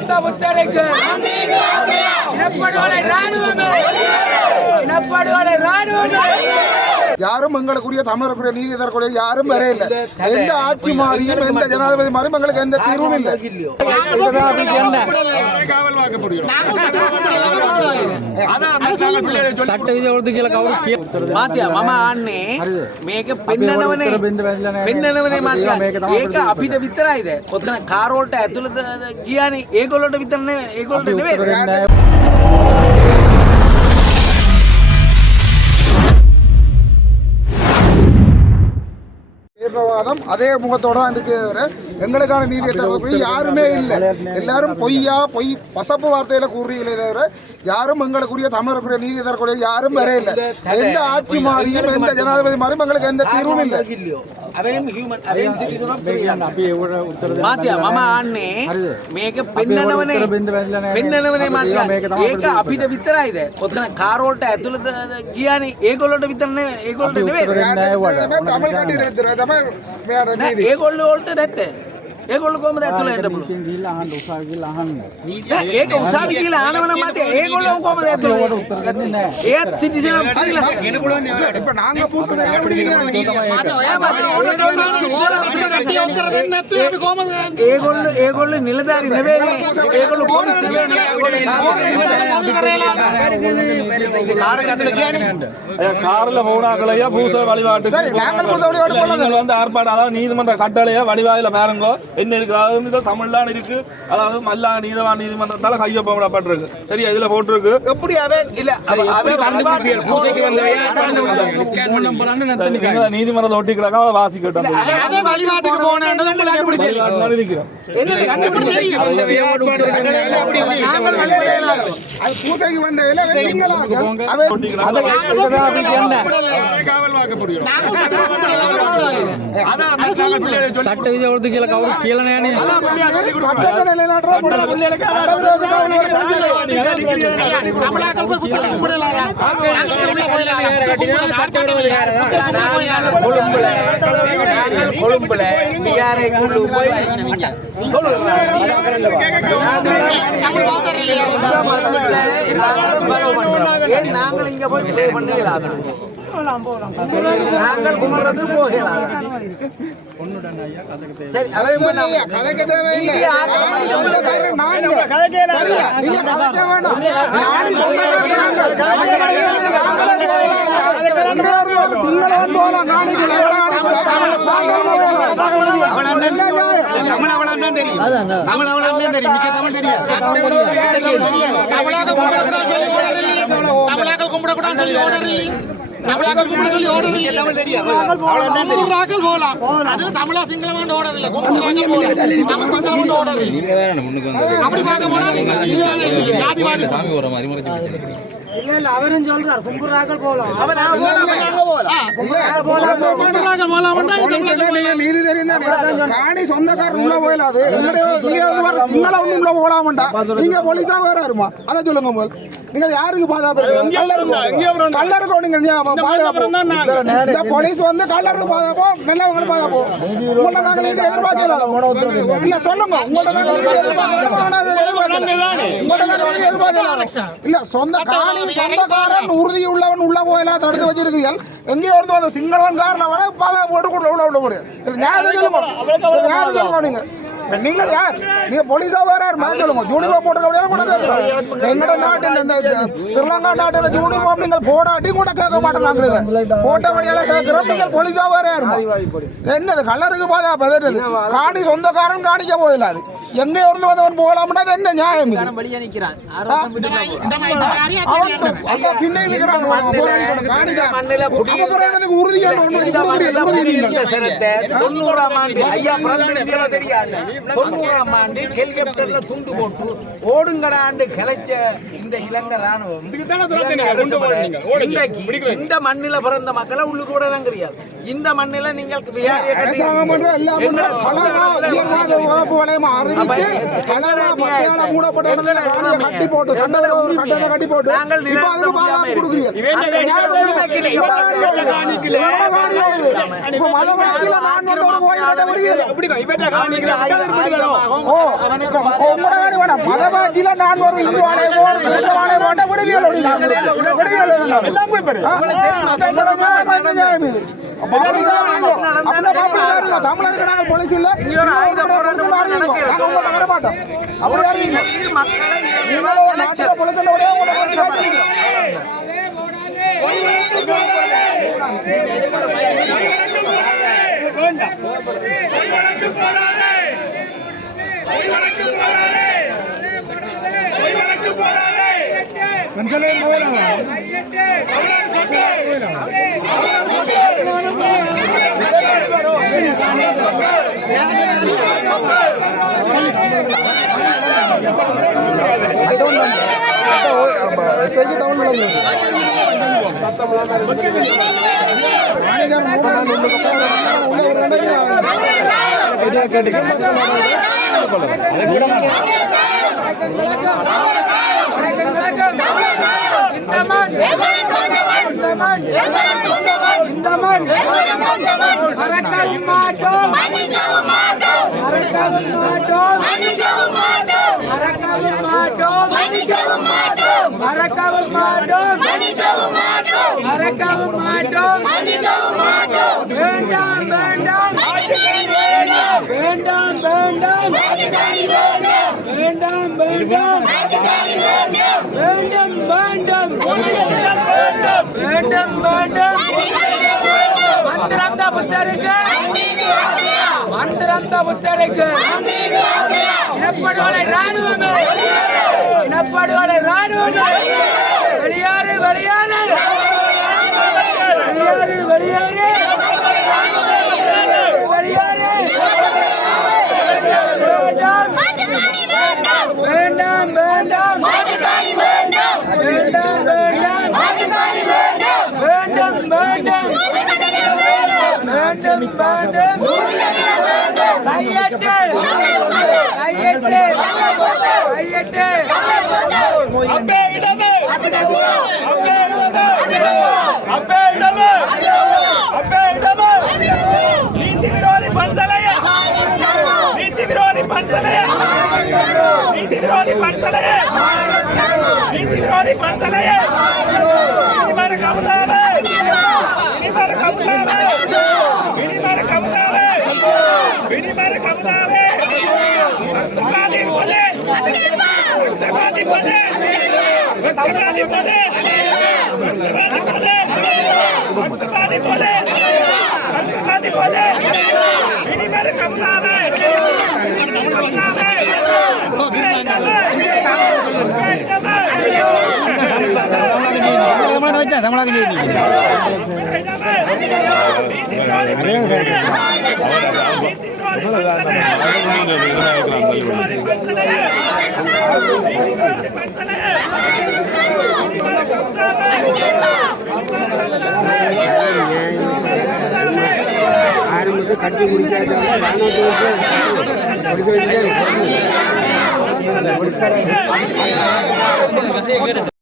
அந்த உத்தரைக்கு. இனப்படுகொலை ராணுவமே இனப்படுகொலை ராணுவமே யாரும் எங்களுக்குரிய தமிழருக்குரிய நீதி தரக்கூடிய யாரும் வர இல்லை. எந்த ஆட்சி மாறியும் எந்த ஜனாதிபதி மாறியும் எங்களுக்கு எந்த தீர்வும் இல்லை. சட்ட விதி கீழே මාතයා මම ආන්නේ මේක පෙන්නනවනේ පෙන්නනවනේ මාතයා ඒක අපිට විතරයිද ඔතන කාරෝල්ට ඇතුළත කියන්නේ ඒගොල්ලොට විතරනේ ඒගොල්ලොට නෙවෙයි தீவிரவாதம் அதே முகத்தோட தான் இருக்கு தவிர எங்களுக்கான நீதியை தரக்கூடிய யாருமே இல்லை. எல்லாரும் பொய்யா பொய் பசப்பு வார்த்தையில கூறுறீங்களே தவிர யாரும் எங்களுக்குரிய தமிழருக்குரிய நீதியை தரக்கூடிய யாரும் வர இல்லை. எந்த ஆட்சி மாறியும் எந்த ஜனாதிபதி மாறியும் எங்களுக்கு எந்த தீர்வும் இல்லை. అవేం ඒගොල්ලෝ වලට නැත්තේ ඒගොල්ලෝ කොහමද ඇතුළට එන්න පුළුවන් ඉතින් ගිහිල්ලා අහන්න උසාවි ගිහිල්ලා අහන්න නෑ, ඒක උසාවි කියලා ආනවන මතය ඒගොල්ලෝ කොහමද ඇතුළට උත්තර දෙන්නේ නැහැ ඒත් සිටිසන් ඔෆ් ශ්‍රී ලංකා இப்ப நாங்க பூசுறது எப்படி ඒගොල්ලෝ ඒගොල්ලෝ නිලධාරි නෙවෙයි ඒගොල්ලෝ පොලිස් නෙවෙයි கார்ல போனாக்களையா பூச வழிபாட்டு சரி, நாங்கள் பூச வழிபாட்டு போனோம். நீங்கள் வந்து ஆர்ப்பாட்டம் அதாவது நீதிமன்ற கட்டளையா வடிவாயில பாருங்க என்ன இருக்குது அதாவது தமிழ்லாம் இருக்குது அதாவது மல்லா நீதவான் நீதிமன்றத்தால் கையொப்பமிடப்பட்டிருக்கு. சரி இதில் போட்டிருக்கு. எப்படி நீதிமன்றத்தை ஒட்டி கிடக்கா வாசிக்கிட்டோம். பூசைக்கு வந்த விலை சட்ட விதியை கீழே கவர் சட்டத்தை நிலைநாட்டுற கொழும்புல. பிஆர்ஐ குழு போய் நாங்கள் இங்க போய் பண்ணி ப்ளே பண்ணலாம் நாங்கள் கும்பிடுறது போகலாம் கதைக்க தேவையில்லை. சிங்களவன் தமிழ் தான் தெரியும் தமிழ் அவளான் தான் தெரியும் மிக்க தமிழ் தெரியாது தமிழாக்கள் கும்பிடக்கூடாதுன்னு சொல்லி ஓடர் இல்லை தமிழாக்கள் கும்பிட சொல்லி ஓடர் இல்லை தமிழ் தெரியாது கும்பிடுறாக்கள் போகலாம் அது தமிழா சிங்களமான ஓடர் இல்லை கும்பிடுறாக்கள் போகலாம் நம்ம சொந்தமான ஓடர் இல்லை அப்படி பார்க்க போனா நீங்க இதுதானே ஜாதிவாதி கும்பிடுறாக்கள் போகலாம்னா நீங்க நீதி தெரியும் தானே? காணி சொந்தக்காரர் உள்ள போயிடாது. எங்களுடைய இங்க வந்து வர சிங்கள ஒண்ணு உள்ள போடாமண்டா நீங்க போலீஸா வேற இருமா அதை சொல்லுங்க முதல். நீங்க யாருக்கு பாதுகாப்பு இருக்கு? கள்ளருக்கு. கள்ளருக்கு நீங்க ஞா- பாதுகாப்பு? போலீஸ் வந்து கள்ளருக்கு பாதுகாப்போ நல்லவங்க பாதுகாப்போ. உங்களை நாங்கள் இது எதிர்பார்க்கல. இல்ல சொல்லுங்க. உங்களோட நாங்கள் இது எதிர்பார்க்கல. நாங்கள் எதிர்பார்க்கல. உங்களோட நாங்கள் இது எதிர்பார்க்கல. இல்ல சொந்த காணி சொந்தக்காரன் உறுதி உள்ளவன் உள்ள போயெல்லாம் தடுத்து வச்சிருக்கிறீர்கள். எங்கேயோ வந்து அந்த சிங்களவன் காரணம் வர பாதுகாப்பு போட்டு உள்ள விட முடியும் ஞாபகம் சொல்லுங்க ஞாபகம் சொல்லுங்க நீங்க. நீங்கள் யார்? நீங்க போலீஸா வேற யார்? மாதிரி சொல்லுங்க. யூனிஃபார்ம் போட்டு கூட கேட்கிறோம். எங்கட நாட்டில் இந்த ஸ்ரீலங்கா நாட்டில் யூனிஃபார்ம் நீங்கள் போடாட்டி கூட கேட்க மாட்டோம் நாங்கள் போட்ட வழியால கேட்கிறோம். நீங்கள் போலீஸா வேற யார் என்னது? கலருக்கு பாதுகாப்பு அது காணி சொந்தக்காரன் காணிக்க போயிடலாது எங்க இருந்து வந்தவன் போகலாம்னா அது என்ன நியாயம் தொண்ணூறாம் ஆண்டு ஐயா தெரியாது. தொண்ணூறாம் ஆண்டு ஹெலிகாப்டர்ல துண்டு போட்டு ஓடுங்கடாண்டு கிளைச்ச இந்த இலங்கை ராணுவம் இந்த மண்ணில பிறந்த மக்களை உள்ளுக்கு விடலாம் கிடையாது இந்த மண்ணில நீங்கள் அரசாங்கம் பண்ற எல்லா வகுப்பு வளையமா களவா மத்தியான மூடப்பட்ட இடத்துல கட்டி போட்டு சண்டை கட்டி போட்டு நாங்கள் இப்ப அதுக்கு பாதுகாப்பு கொடுக்குறீங்க அந்த ஞாபகம் இல்லை. இப்ப காணி ஆகுது. இப்ப காணி ஆகுது. இப்ப மத வழக்கில நான் வந்து ஒரு ஓய்வு கட்ட முடியல. ஓ, இப்ப உங்களோட காணி வேணாம். மத வழக்கில நான் ஒரு இந்து அப்ப அப்படிதான் நாங்க- அப்படின்னா பாப்புலர் தமிழருக்கு நாங்க police இல்ல. ஒரு ஆயுத போராட்டம் நாங்க உங்கள்ட்ட வர மாட்டோம். அப்படி அறிவிங்க. இது மக்களை நீங்களும் ஒரு நாட்டுல police சொந்தமன் வேண்டும். வேண்டும் மந்திரம் தான் புத்தருக்கு. மந்திரம் புத்தருக்கு. இனப்படுகொலை ராணுவமே இனப்படுகொலை ராணுவமே வெளியாறு வெளியாறு. வெளியாறு வெளியாறு. పంటలయ్య నీతి విరోధి పంటలయ్య போலே பக்தகாதி ஆரம்பத்து கட்டி முடிச்சாச்சு.